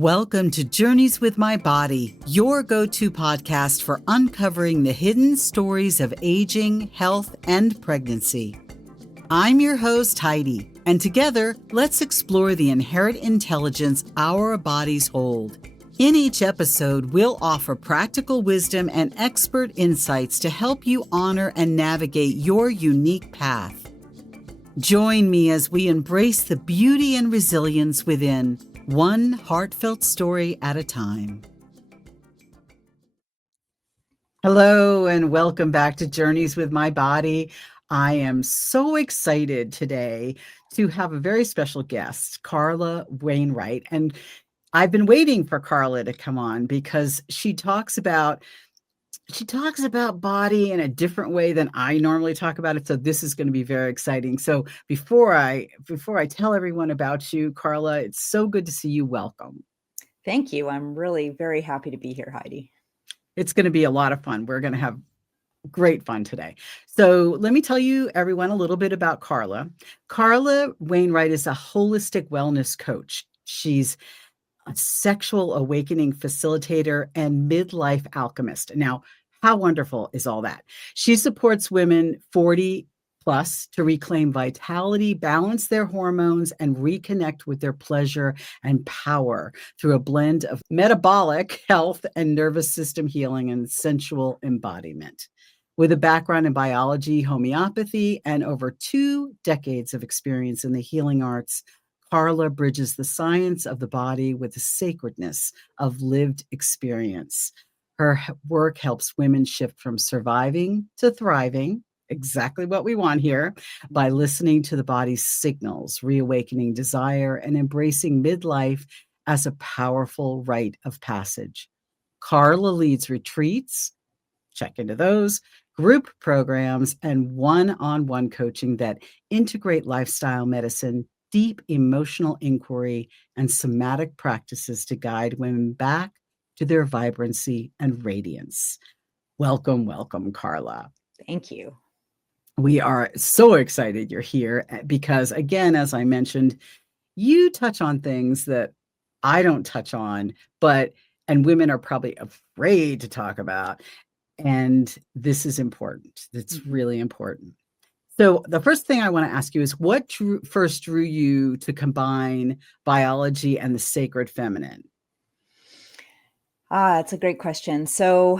Welcome to Journeys with My Body, your go-to podcast for uncovering the hidden stories of aging, health, and pregnancy. I'm your host, Heidi, and together, let's explore the inherent intelligence our bodies hold. In each episode, we'll offer practical wisdom and expert insights to help you honor and navigate your unique path. Join me as we embrace the beauty and resilience within, one heartfelt story at a time. Hello, and welcome back to Journeys with My Body. I am so excited today to have a very special guest, Carla Wainwright. And I've been waiting for Carla to come on because she talks about body in a different way than I normally talk about it. So this is going to be very exciting. So before I tell everyone about you, Carla, it's so good to see you. Welcome. Thank you. I'm really very happy to be here, Heidi. It's going to be a lot of fun. We're going to have great fun today. So let me tell you, everyone, a little bit about Carla. Carla Wainwright is a holistic wellness coach. She's a sexual awakening facilitator and midlife alchemist. Now, how wonderful is all that? She supports women 40 plus to reclaim vitality, balance their hormones, and reconnect with their pleasure and power through a blend of metabolic health and nervous system healing and sensual embodiment. With a background in biology, homeopathy, and over 2 decades of experience in the healing arts, Carla bridges the science of the body with the sacredness of lived experience. Her work helps women shift from surviving to thriving, exactly what we want here, by listening to the body's signals, reawakening desire, and embracing midlife as a powerful rite of passage. Carla leads retreats, check into those, group programs, and one-on-one coaching that integrate lifestyle medicine, deep emotional inquiry, and somatic practices to guide women back to their vibrancy and radiance. Welcome, welcome, Carla. Thank you. We are so excited you're here because, again, as I mentioned, you touch on things that I don't touch on, and women are probably afraid to talk about. And this is important. It's really important. So the first thing I want to ask you is what first drew you to combine biology and the sacred feminine? It's a great question. So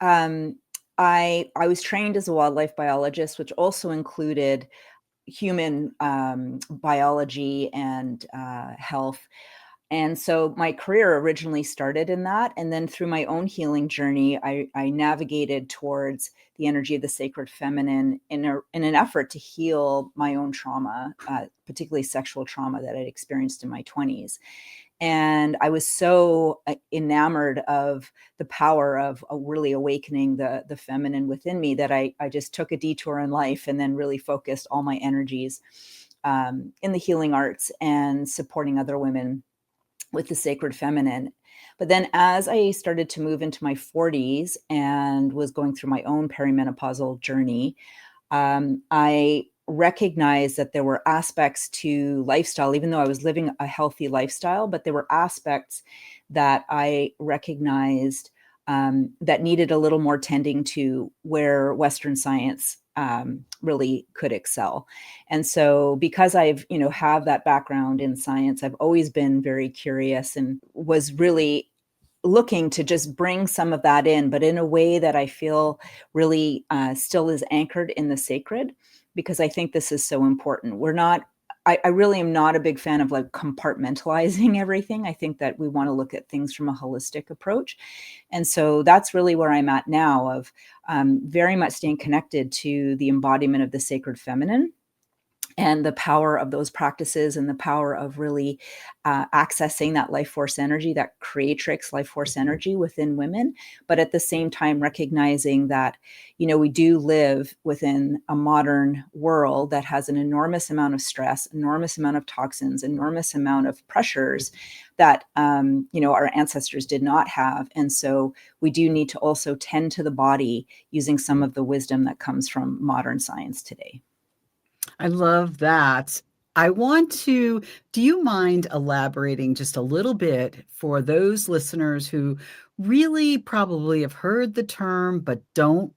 I was trained as a wildlife biologist, which also included human biology and health. And so my career originally started in that. And then through my own healing journey, I navigated towards the energy of the sacred feminine in an effort to heal my own trauma, particularly sexual trauma that I'd experienced in my 20s. And I was so enamored of the power of really awakening the feminine within me that I just took a detour in life and then really focused all my energies in the healing arts and supporting other women with the sacred feminine. But then as I started to move into my 40s and was going through my own perimenopausal journey, I recognized that there were aspects to lifestyle, even though I was living a healthy lifestyle, but there were aspects that I recognized that needed a little more tending to where Western science really could excel. And so because I've, have that background in science, I've always been very curious and was really looking to just bring some of that in, but in a way that I feel really still is anchored in the sacred, because I think this is so important. I really am not a big fan of like compartmentalizing everything. I think that we want to look at things from a holistic approach. And so that's really where I'm at now, of very much staying connected to the embodiment of the sacred feminine and the power of those practices and the power of really accessing that life force energy, that creatrix life force energy within women. But at the same time, recognizing that, we do live within a modern world that has an enormous amount of stress, enormous amount of toxins, enormous amount of pressures that, our ancestors did not have. And so we do need to also tend to the body using some of the wisdom that comes from modern science today. I love that. I want to, do you mind elaborating just a little bit for those listeners who really probably have heard the term but don't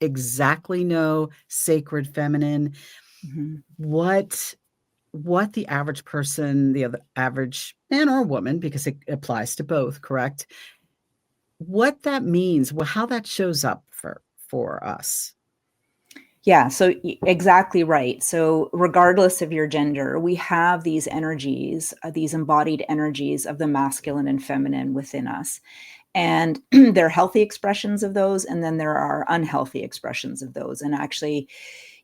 exactly know sacred feminine, Mhm. what the average person, the other average man or woman, because it applies to both, correct? What that means, how that shows up for us. Yeah, so exactly right. So, regardless of your gender, we have these energies, these embodied energies of the masculine and feminine within us. And there are healthy expressions of those, and then there are unhealthy expressions of those. And actually,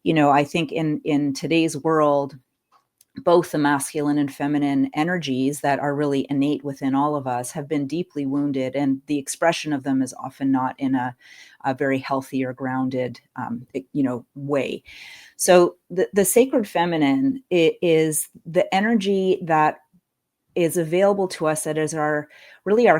I think in today's world, both the masculine and feminine energies that are really innate within all of us have been deeply wounded, and the expression of them is often not in a very healthy or grounded way. So the sacred feminine is the energy that is available to us, that is our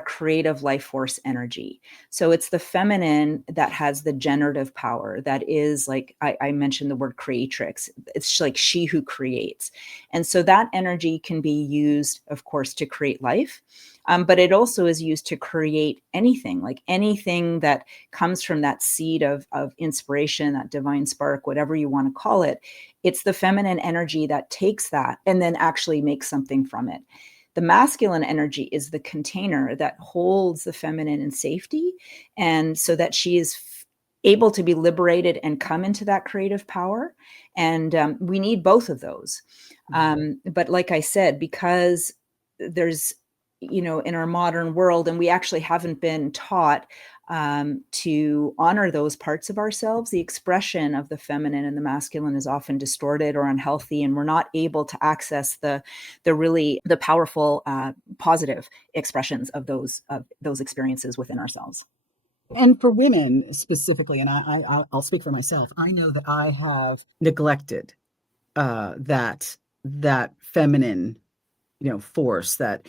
creative life force energy. So it's the feminine that has the generative power, that is, like I mentioned the word creatrix. It's like she who creates. And so that energy can be used, of course, to create life. But it also is used to create anything, like anything that comes from that seed of inspiration, that divine spark, whatever you want to call it. It's the feminine energy that takes that and then actually makes something from it. The masculine energy is the container that holds the feminine in safety, and so that she is able to be liberated and come into that creative power. And we need both of those. But like I said, because there's, in our modern world, and we actually haven't been taught to honor those parts of ourselves, the expression of the feminine and the masculine is often distorted or unhealthy, and we're not able to access the powerful positive expressions of those experiences within ourselves. And for women specifically, and I'll speak for myself. I know that I have neglected that feminine, force that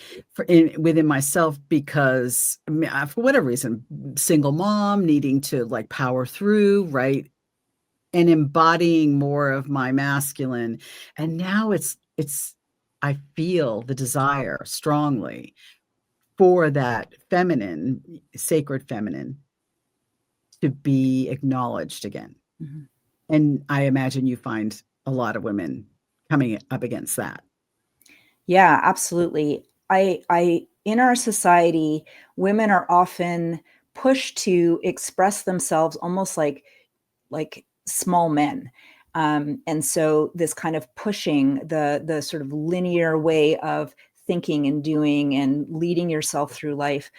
within myself, because I mean, for whatever reason, single mom needing to like power through, right, and embodying more of my masculine, and now it's I feel the desire strongly for that feminine, sacred feminine, to be acknowledged again. Mm-hmm. And I imagine you find a lot of women coming up against that. Yeah, absolutely. I in our society, women are often pushed to express themselves almost like small men. And so this kind of pushing the sort of linear way of thinking and doing and leading yourself through life.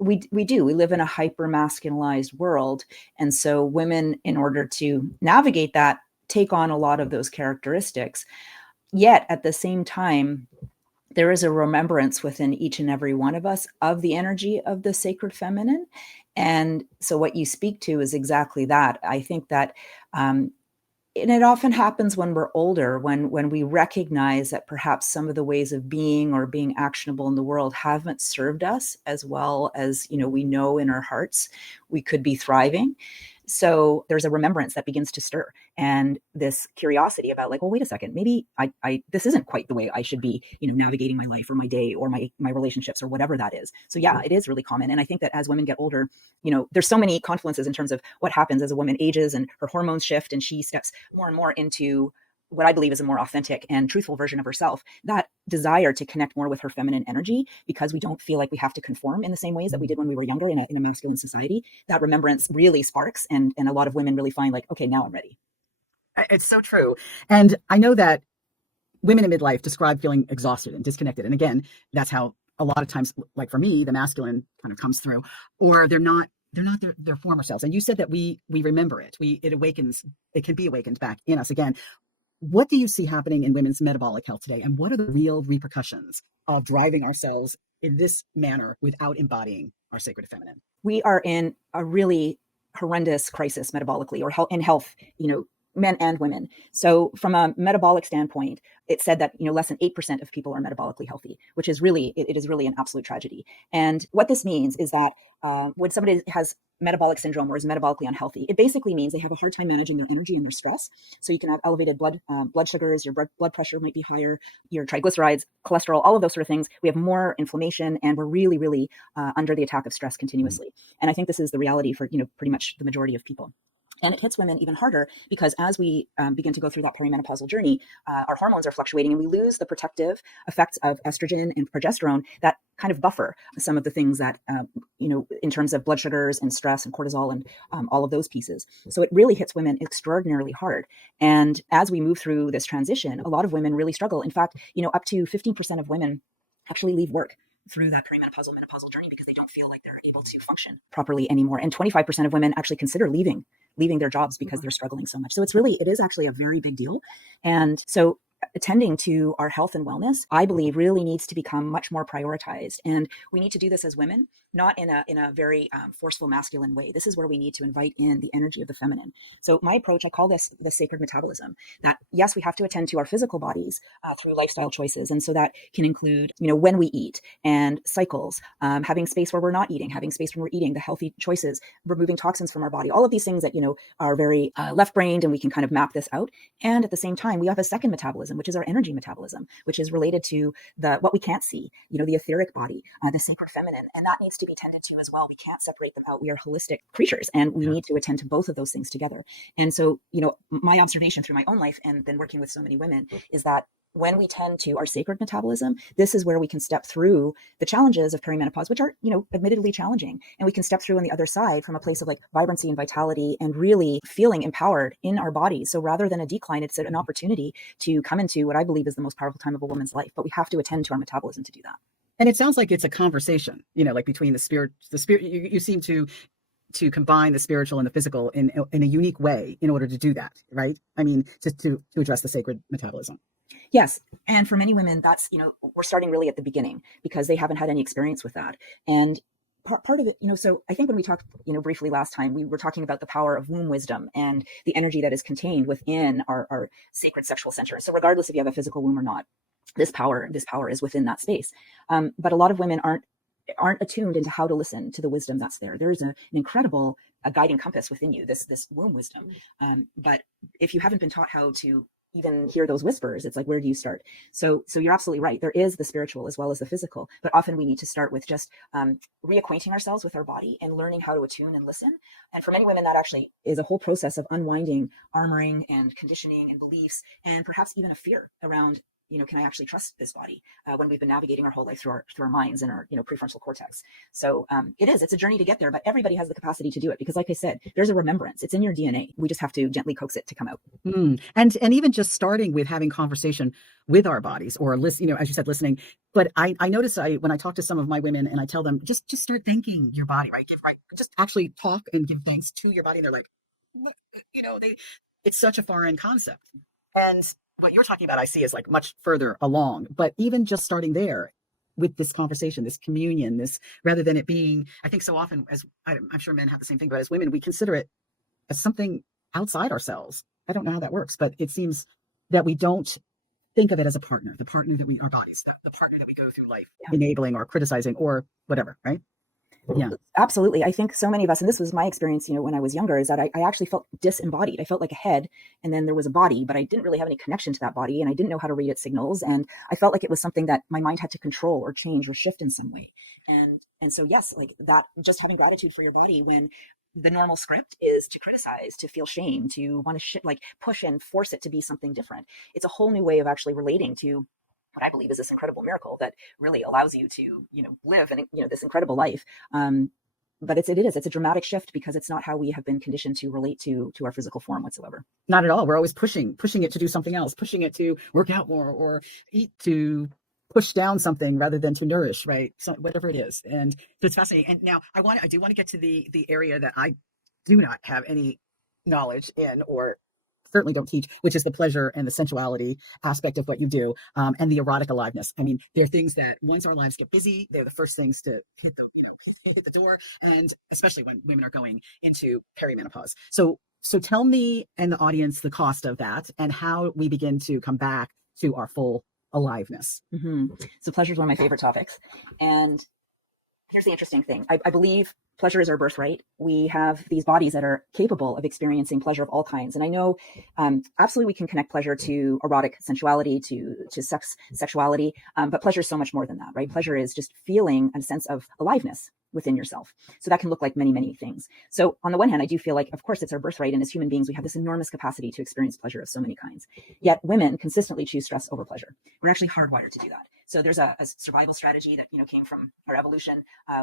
We live in a hyper masculinized world. And so women, in order to navigate that, take on a lot of those characteristics. Yet at the same time, there is a remembrance within each and every one of us of the energy of the sacred feminine. And so what you speak to is exactly that. I think that and it often happens when we're older, when we recognize that perhaps some of the ways of being or being actionable in the world haven't served us as well as, we know in our hearts we could be thriving. So there's a remembrance that begins to stir, and this curiosity about, like, well, wait a second, maybe I this isn't quite the way I should be, navigating my life or my day or my relationships or whatever that is. So yeah, it is really common. And I think that as women get older, there's so many confluences in terms of what happens as a woman ages and her hormones shift and she steps more and more into what I believe is a more authentic and truthful version of herself. That desire to connect more with her feminine energy, because we don't feel like we have to conform in the same ways that we did when we were younger in a masculine society. That remembrance really sparks, and a lot of women really find, like, okay, now I'm ready. It's so true. And I know that women in midlife describe feeling exhausted and disconnected. And again, that's how a lot of times, like for me, the masculine kind of comes through, or they're not their former selves. And you said that we remember it. It awakens, it can be awakened back in us again. What do you see happening in women's metabolic health today? And what are the real repercussions of driving ourselves in this manner without embodying our sacred feminine? We are in a really horrendous crisis metabolically, or in health, men and women. So from a metabolic standpoint, it said that, less than 8% of people are metabolically healthy, which is really, it is really an absolute tragedy. And what this means is that when somebody has metabolic syndrome or is metabolically unhealthy, it basically means they have a hard time managing their energy and their stress. So you can have elevated blood sugars, your blood pressure might be higher, your triglycerides, cholesterol, all of those sort of things. We have more inflammation, and we're really, really under the attack of stress continuously. And I think this is the reality for, pretty much the majority of people. And it hits women even harder because as we begin to go through that perimenopausal journey, our hormones are fluctuating and we lose the protective effects of estrogen and progesterone that kind of buffer some of the things that, in terms of blood sugars and stress and cortisol and all of those pieces. So it really hits women extraordinarily hard. And as we move through this transition, a lot of women really struggle. In fact, up to 15% of women actually leave work through that perimenopausal menopausal journey because they don't feel like they're able to function properly anymore. And 25% of women actually consider leaving their jobs because they're struggling so much. So it is actually a very big deal. And so attending to our health and wellness, I believe, really needs to become much more prioritized. And we need to do this as women, not in a very forceful masculine way. This is where we need to invite in the energy of the feminine. So my approach, I call this the sacred metabolism, that yes, we have to attend to our physical bodies through lifestyle choices. And so that can include, when we eat and cycles, having space where we're not eating, having space when we're eating, the healthy choices, removing toxins from our body, all of these things that, are very left-brained, and we can kind of map this out. And at the same time, we have a second metabolism, which is our energy metabolism, which is related to what we can't see, the etheric body, the sacred feminine, and that needs to be tended to as well. We can't separate them out. We are holistic creatures, and we need to attend to both of those things together. And so, my observation through my own life and then working with so many women is that when we tend to our sacred metabolism, this is where we can step through the challenges of perimenopause, which are, admittedly challenging. And we can step through on the other side from a place of like vibrancy and vitality and really feeling empowered in our bodies. So rather than a decline, it's an opportunity to come into what I believe is the most powerful time of a woman's life. But we have to attend to our metabolism to do that. And it sounds like it's a conversation, like between the spirit, you seem to combine the spiritual and the physical in a unique way in order to do that, right? I mean, to address the sacred metabolism. Yes. And for many women, that's, we're starting really at the beginning because they haven't had any experience with that. And part of it, so I think when we talked, briefly last time, we were talking about the power of womb wisdom and the energy that is contained within our sacred sexual center. So regardless if you have a physical womb or not, this power is within that space. But a lot of women aren't attuned into how to listen to the wisdom that's there. There is an incredible guiding compass within you, this womb wisdom. But if you haven't been taught how to even hear those whispers, it's like, where do you start? So you're absolutely right. There is the spiritual as well as the physical, but often we need to start with just reacquainting ourselves with our body and learning how to attune and listen. And for many women, that actually is a whole process of unwinding armoring and conditioning and beliefs, and perhaps even a fear around, can I actually trust this body when we've been navigating our whole life through our minds and our, prefrontal cortex. So it's a journey to get there, but everybody has the capacity to do it because, like I said, there's a remembrance. It's in your DNA. We just have to gently coax it to come out. And even just starting with having conversation with our bodies, or listen, as you said, listening. But I notice when I talk to some of my women and I tell them, just start thanking your body, right? Just actually talk and give thanks to your body. And they're like, it's such a foreign concept. And what you're talking about, I see, is like much further along. But even just starting there with this conversation, this communion, this, rather than it being, I think so often, as I'm sure men have the same thing, but as women, we consider it as something outside ourselves. I don't know how that works, but it seems that we don't think of it as a partner, the partner that our bodies, the partner that we go through life, enabling or criticizing or whatever, right? Yeah, absolutely. I think so many of us, and this was my experience, when I was younger, is that I actually felt disembodied. I felt like a head, and then there was a body, but I didn't really have any connection to that body, and I didn't know how to read its signals. And I felt like it was something that my mind had to control or change or shift in some way. And so, yes, like that, just having gratitude for your body when the normal script is to criticize, to feel shame, to want to push and force it to be something different. It's a whole new way of actually relating to what I believe is this incredible miracle that really allows you to, live and, this incredible life. But it's a dramatic shift because it's not how we have been conditioned to relate to our physical form whatsoever. Not at all. We're always pushing it to do something else, pushing it to work out more or eat to push down something rather than to nourish, right? So whatever it is. And so it's fascinating. And now I do want to get to the area that I do not have any knowledge in, or certainly don't teach, which is the pleasure and the sensuality aspect of what you do, and the erotic aliveness. I mean, there are things that once our lives get busy, they're the first things to hit the door, and especially when women are going into perimenopause. So So tell me and the audience the cost of that and how we begin to come back to our full aliveness. So pleasure is one of my favorite topics. And here's the interesting thing. I believe pleasure is our birthright. We have these bodies that are capable of experiencing pleasure of all kinds. And I know absolutely we can connect pleasure to erotic sensuality, to sexuality, but pleasure is so much more than that, right? Pleasure is just feeling a sense of aliveness within yourself. So that can look like many, many things. So on the one hand, I do feel like, of course, it's our birthright. And as human beings, we have this enormous capacity to experience pleasure of so many kinds. Yet women consistently choose stress over pleasure. We're actually hardwired to do that. So there's a survival strategy that came from our evolution.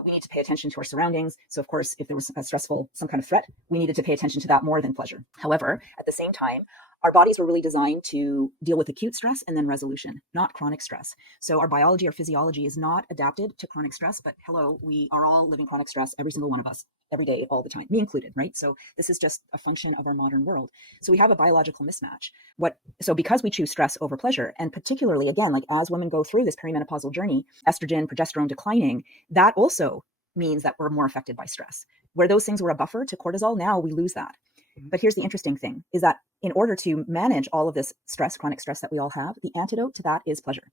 We need to pay attention to our surroundings. So of course, if there was a stressful, some kind of threat, we needed to pay attention to that more than pleasure. However, at the same time, our bodies were really designed to deal with acute stress and then resolution, not chronic stress. So our biology, our physiology is not adapted to chronic stress, but hello, we are all living chronic stress, every single one of us, every day, all the time, me included, right? So this is just a function of our modern world. So we have a biological mismatch. So because we choose stress over pleasure, and particularly, again, like as women go through this perimenopausal journey, estrogen, progesterone declining, that also means that we're more affected by stress. Where those things were a buffer to cortisol, now we lose that. But here's the interesting thing, is that in order to manage all of this stress, chronic stress that we all have, the antidote to that is pleasure.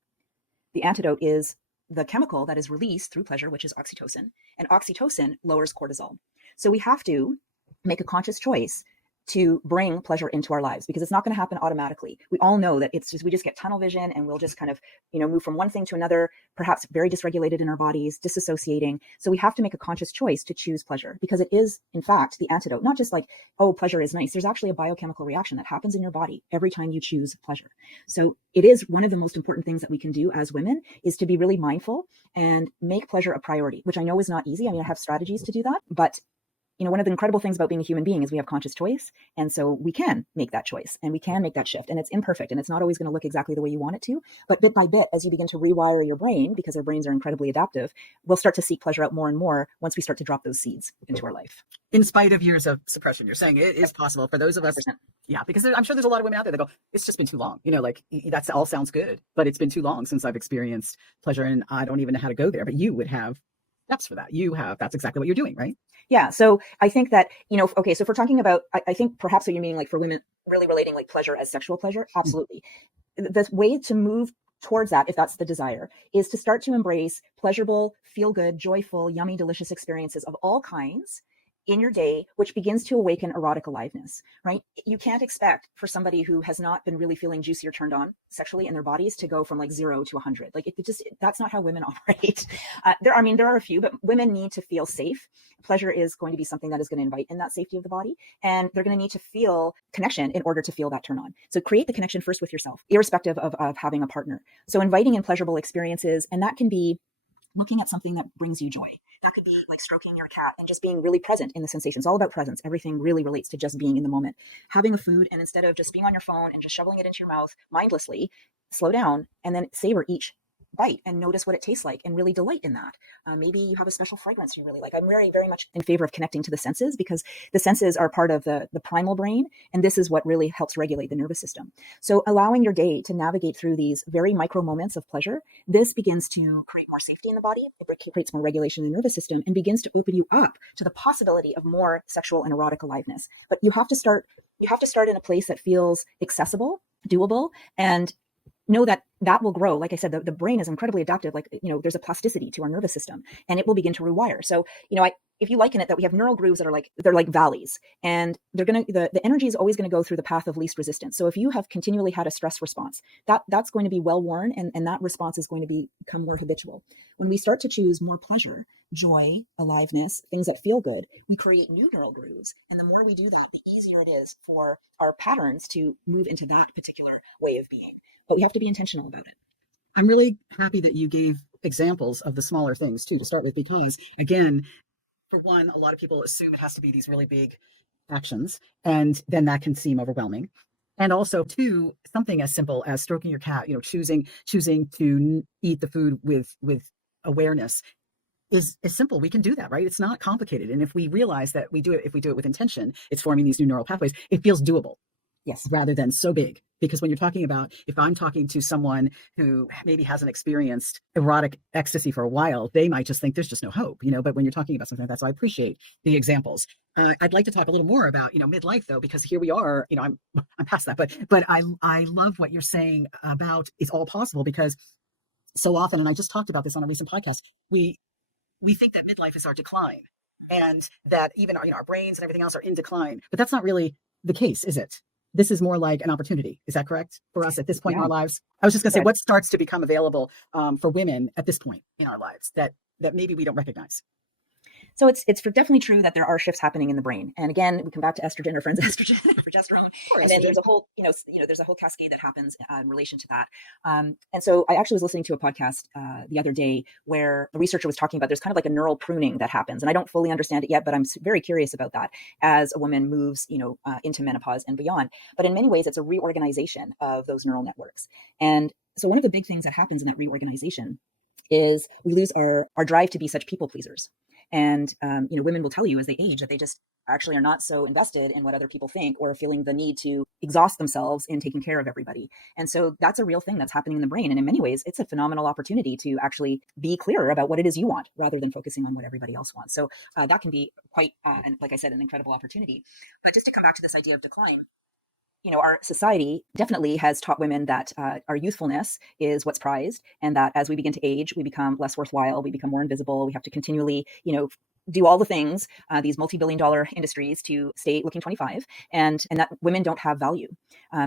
The antidote is the chemical that is released through pleasure, which is oxytocin. And oxytocin lowers cortisol. So we have to make a conscious choice to bring pleasure into our lives, because it's not going to happen automatically. We all know that we just get tunnel vision and we'll just kind of, move from one thing to another, perhaps very dysregulated in our bodies, disassociating. So we have to make a conscious choice to choose pleasure, because it is, in fact, the antidote. Not just like, oh, pleasure is nice. There's actually a biochemical reaction that happens in your body every time you choose pleasure. So it is one of the most important things that we can do as women, is to be really mindful and make pleasure a priority, which I know is not easy. I have strategies to do that, but one of the incredible things about being a human being is we have conscious choice. And so we can make that choice and we can make that shift. And it's imperfect and it's not always going to look exactly the way you want it to. But bit by bit, as you begin to rewire your brain, because our brains are incredibly adaptive, we'll start to seek pleasure out more and more once we start to drop those seeds into our life. In spite of years of suppression, you're saying it is possible for those of us. 100%. Yeah, because I'm sure there's a lot of women out there that go, it's just been too long. That all sounds good, but it's been too long since I've experienced pleasure and I don't even know how to go there. But you would have steps for that. That's exactly what you're doing, right? Yeah. So I think that, okay, so if we're talking about, I think perhaps what you mean, like for women really relating like pleasure as sexual pleasure, absolutely. The way to move towards that, if that's the desire, is to start to embrace pleasurable, feel good, joyful, yummy, delicious experiences of all kinds in your day, which begins to awaken erotic aliveness, right? You can't expect for somebody who has not been really feeling juicy or turned on sexually in their bodies to go from like 0 to 100. Like that's not how women operate. There are a few, but women need to feel safe. Pleasure is going to be something that is going to invite in that safety of the body, and they're going to need to feel connection in order to feel that turn on. So create the connection first with yourself, irrespective of having a partner. So inviting in pleasurable experiences, and that can be looking at something that brings you joy. That could be like stroking your cat and just being really present in the sensations. All about presence. Everything really relates to just being in the moment. Having a food, and instead of just being on your phone and just shoveling it into your mouth mindlessly, slow down and then savor each bite and notice what it tastes like and really delight in that. Maybe you have a special fragrance you really like. I'm very, very much in favor of connecting to the senses, because the senses are part of the primal brain. And this is what really helps regulate the nervous system. So allowing your day to navigate through these very micro moments of pleasure, this begins to create more safety in the body. It creates more regulation in the nervous system and begins to open you up to the possibility of more sexual and erotic aliveness. But you have to start in a place that feels accessible, doable, and know that will grow. Like I said, the brain is incredibly adaptive. Like, there's a plasticity to our nervous system, and it will begin to rewire. So, if you liken it, that we have neural grooves that are they're like valleys, and the energy is always going to go through the path of least resistance. So if you have continually had a stress response, that's going to be well worn, and that response is going to become more habitual. When we start to choose more pleasure, joy, aliveness, things that feel good, we create new neural grooves. And the more we do that, the easier it is for our patterns to move into that particular way of being. But we have to be intentional about it. I'm really happy that you gave examples of the smaller things too to start with, because again, for one, a lot of people assume it has to be these really big actions, and then that can seem overwhelming. And also, two, something as simple as stroking your cat, choosing to eat the food with awareness is simple. We can do that, right? It's not complicated. And if we realize that if we do it with intention, it's forming these new neural pathways. It feels doable. Yes. rather than so big. Because when you're talking about, if I'm talking to someone who maybe hasn't experienced erotic ecstasy for a while, they might just think there's just no hope, But when you're talking about something like that, so I appreciate the examples. I'd like to talk a little more about, midlife though, because here we are. I'm past that, but I love what you're saying about it's all possible, because so often, and I just talked about this on a recent podcast, we think that midlife is our decline, and that even our brains and everything else are in decline. But that's not really the case, is it? This is more like an opportunity. Is that correct for us at this point in Yeah. our lives? I was just going to say, Yeah. what starts to become available for women at this point in our lives that maybe we don't recognize? So it's definitely true that there are shifts happening in the brain. And again, we come back to estrogen, our friends estrogen, progesterone, and then there's a whole, there's a whole cascade that happens in relation to that. And so I actually was listening to a podcast the other day where the researcher was talking about there's kind of like a neural pruning that happens, and I don't fully understand it yet, but I'm very curious about that as a woman moves, into menopause and beyond. But in many ways, it's a reorganization of those neural networks. And so one of the big things that happens in that reorganization is we lose our drive to be such people pleasers. And, women will tell you as they age that they just actually are not so invested in what other people think, or feeling the need to exhaust themselves in taking care of everybody. And so that's a real thing that's happening in the brain. And in many ways, it's a phenomenal opportunity to actually be clearer about what it is you want rather than focusing on what everybody else wants. So that can be quite, and like I said, an incredible opportunity. But just to come back to this idea of decline, our society definitely has taught women that our youthfulness is what's prized, and that as we begin to age, we become less worthwhile, we become more invisible, we have to continually, do all the things, these multi-billion-dollar industries to stay looking 25, and that women don't have value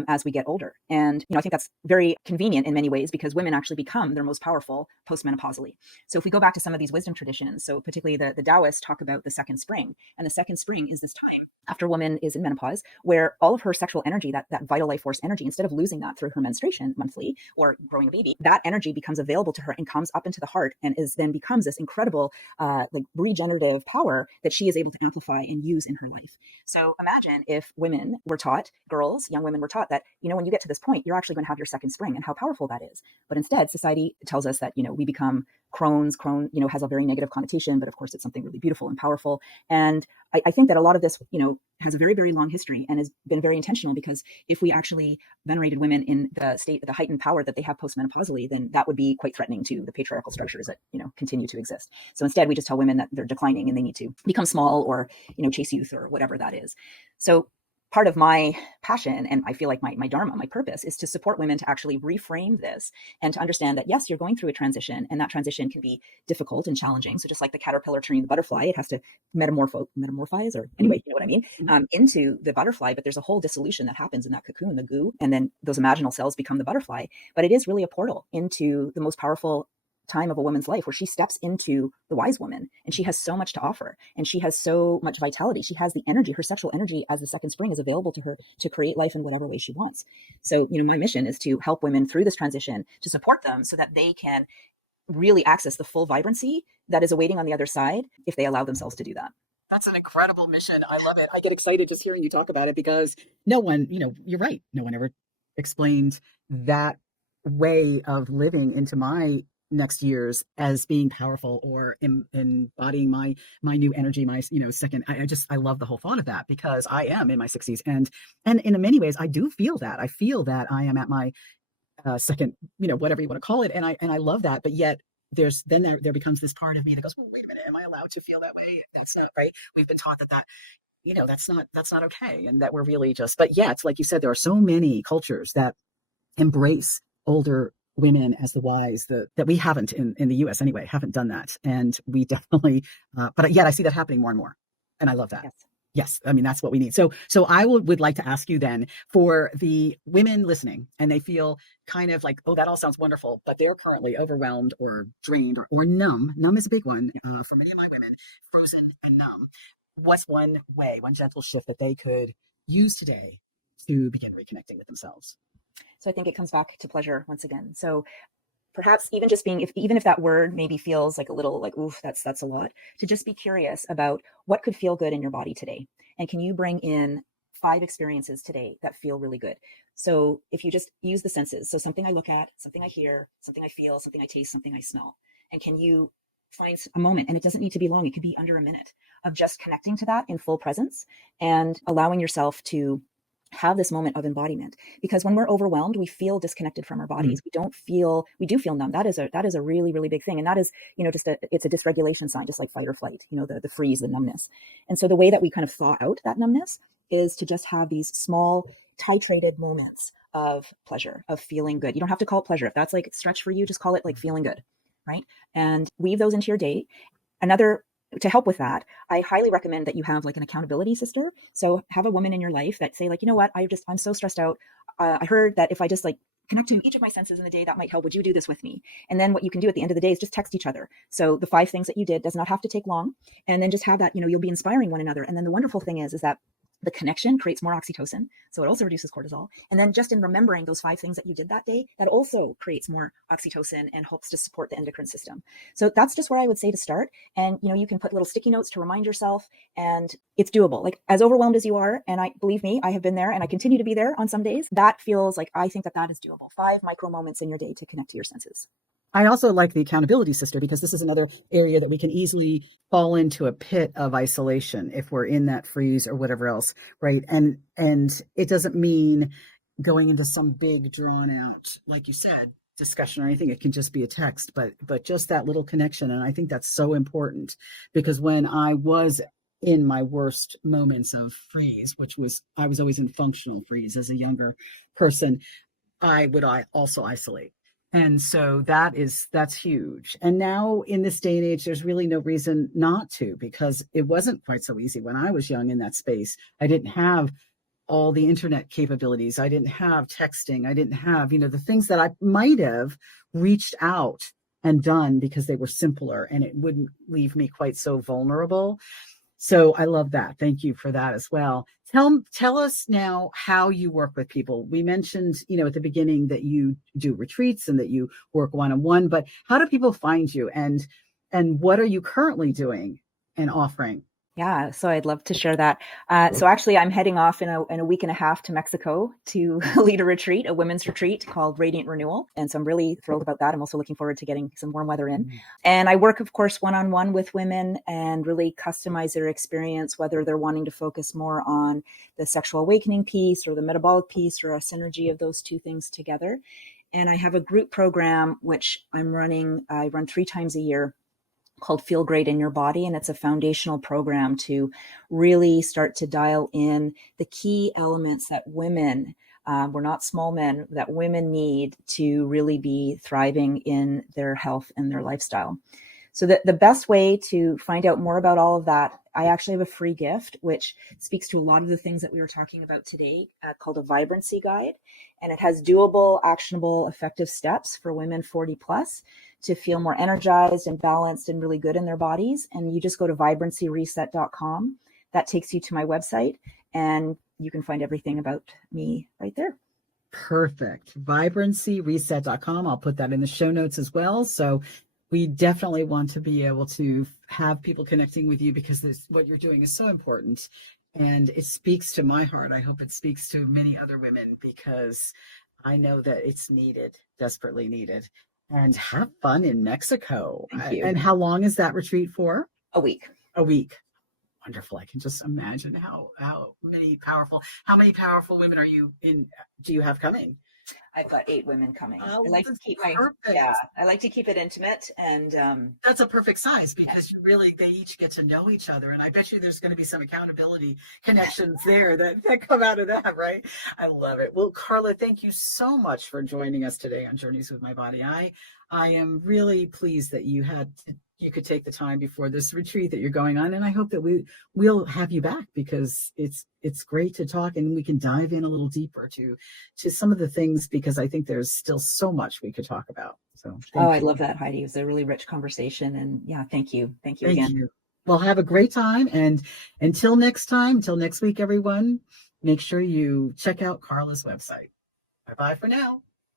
as we get older. And I think that's very convenient in many ways, because women actually become their most powerful postmenopausally. So if we go back to some of these wisdom traditions, so particularly the Taoists talk about the second spring, and the second spring is this time after a woman is in menopause where all of her sexual energy, that vital life force energy, instead of losing that through her menstruation monthly or growing a baby, that energy becomes available to her and comes up into the heart, and then becomes this incredible regenerative power that she is able to amplify and use in her life. So imagine if women were taught, young women were taught that, when you get to this point, you're actually going to have your second spring, and how powerful that is. But instead, society tells us that, we become Crohn's. Crohn, has a very negative connotation, but of course it's something really beautiful and powerful. And I think that a lot of this, has a very, very long history and has been very intentional, because if we actually venerated women in the state of the heightened power that they have postmenopausally, then that would be quite threatening to the patriarchal structures that, continue to exist. So instead, we just tell women that they're declining and they need to become small, or, chase youth, or whatever that is. So part of my passion, and I feel like my dharma, my purpose, is to support women to actually reframe this and to understand that, yes, you're going through a transition, and that transition can be difficult and challenging. So just like the caterpillar turning the butterfly, it has to metamorphize, or anyway, you know what I mean, into the butterfly. But there's a whole dissolution that happens in that cocoon, the goo, and then those imaginal cells become the butterfly. But it is really a portal into the most powerful time of a woman's life, where she steps into the wise woman, and she has so much to offer, and she has so much vitality. She has the energy, her sexual energy as the second spring is available to her to create life in whatever way she wants. So, my mission is to help women through this transition, to support them so that they can really access the full vibrancy that is awaiting on the other side if they allow themselves to do that. That's an incredible mission. I love it. I get excited just hearing you talk about it, because no one, you're right. No one ever explained that way of living into my next years as being powerful, or embodying my new energy, my second. I love the whole thought of that, because I am in my 60s, and in many ways I do feel that. I feel that I am at my second, whatever you want to call it, and I love that. But yet there becomes this part of me that goes, well, wait a minute, am I allowed to feel that way? That's not right. We've been taught that that's not okay, and that we're really just. But yet, like you said, there are so many cultures that embrace older women as the wise, that we haven't in the US anyway, haven't done that. And we definitely, but yet I see that happening more and more. And I love that. Yes. Yes. I mean, that's what we need. So I would like to ask you then, for the women listening, and they feel kind of like, oh, that all sounds wonderful, but they're currently overwhelmed or drained, or numb. Numb is a big one for many of my women, frozen and numb. What's one gentle shift that they could use today to begin reconnecting with themselves? So I think it comes back to pleasure once again. So perhaps even just being, even if that word maybe feels like a little like, oof, that's a lot, to just be curious about what could feel good in your body today. And can you bring in 5 experiences today that feel really good? So if you just use the senses, so something I look at, something I hear, something I feel, something I taste, something I smell, and can you find a moment, and it doesn't need to be long, it could be under a minute, of just connecting to that in full presence and allowing yourself to have this moment of embodiment, because when we're overwhelmed, we feel disconnected from our bodies. We do feel numb. That is a really, really big thing. And that is, it's a dysregulation sign, just like fight or flight, the freeze, the numbness. And so the way that we kind of thaw out that numbness is to just have these small titrated moments of pleasure, of feeling good. You don't have to call it pleasure. If that's like stretch for you, just call it like feeling good, right? And weave those into your day. To help with that, I highly recommend that you have like an accountability sister. So have a woman in your life that say like, you know what, I'm so stressed out. I heard that if I just like connect to each of my senses in the day, that might help. Would you do this with me? And then what you can do at the end of the day is just text each other. So the 5 things that you did does not have to take long. And then just have that, you'll be inspiring one another. And then the wonderful thing is that the connection creates more oxytocin. So it also reduces cortisol. And then just in remembering those 5 things that you did that day, that also creates more oxytocin and helps to support the endocrine system. So that's just where I would say to start. And, you can put little sticky notes to remind yourself, and it's doable. Like as overwhelmed as you are, and believe me, I have been there and I continue to be there on some days. That feels like, I think that is doable. 5 micro moments in your day to connect to your senses. I also like the accountability sister, because this is another area that we can easily fall into a pit of isolation if we're in that freeze or whatever else, right? And it doesn't mean going into some big drawn out, like you said, discussion or anything. It can just be a text, but just that little connection. And I think that's so important, because when I was in my worst moments of freeze, I was always in functional freeze as a younger person, I would also isolate. And so that's huge. And now in this day and age, there's really no reason not to, because it wasn't quite so easy when I was young in that space. I didn't have all the internet capabilities. I didn't have texting. I didn't have, the things that I might have reached out and done because they were simpler and it wouldn't leave me quite so vulnerable. So I love that. Thank you for that as well. Tell us now how you work with people. We mentioned, at the beginning that you do retreats and that you work one-on-one, but how do people find you, and what are you currently doing and offering? Yeah, so I'd love to share that. So actually, I'm heading off in a week and a half to Mexico to lead a retreat, a women's retreat called Radiant Renewal. And so I'm really thrilled about that. I'm also looking forward to getting some warm weather in. And I work, of course, one-on-one with women and really customize their experience, whether they're wanting to focus more on the sexual awakening piece or the metabolic piece, or a synergy of those 2 things together. And I have a group program, which I run 3 times a year, called Feel Great in Your Body. And it's a foundational program to really start to dial in the key elements that women, we're not small men, that women need to really be thriving in their health and their lifestyle. So the best way to find out more about all of that, I actually have a free gift, which speaks to a lot of the things that we were talking about today, called a vibrancy guide. And it has doable, actionable, effective steps for women 40 plus to feel more energized and balanced and really good in their bodies. And you just go to vibrancyreset.com. That takes you to my website, and you can find everything about me right there. Perfect. Vibrancyreset.com. I'll put that in the show notes as well. So we definitely want to be able to have people connecting with you, because what you're doing is so important. And it speaks to my heart. I hope it speaks to many other women, because I know that it's needed, desperately needed. And have fun in Mexico. Thank you. And how long is that retreat for? A week. A week. Wonderful. I can just imagine how many powerful women do you have coming? I've got 8 women coming. Oh, I like to keep I like to keep it intimate, and that's a perfect size, because they each get to know each other, and I bet you there's going to be some accountability connections there that come out of that, right? I love it. Well, Carla, thank you so much for joining us today on Journeys with My Body. I am really pleased that you could take the time before this retreat that you're going on, and I hope that we'll have you back, because it's great to talk, and we can dive in a little deeper to some of the things, because I think there's still so much we could talk about. So I love that, Heidi. It was a really rich conversation, and thank you again. Well, have a great time, and until next week, everyone, make sure you check out Carla's website. Bye-bye for now.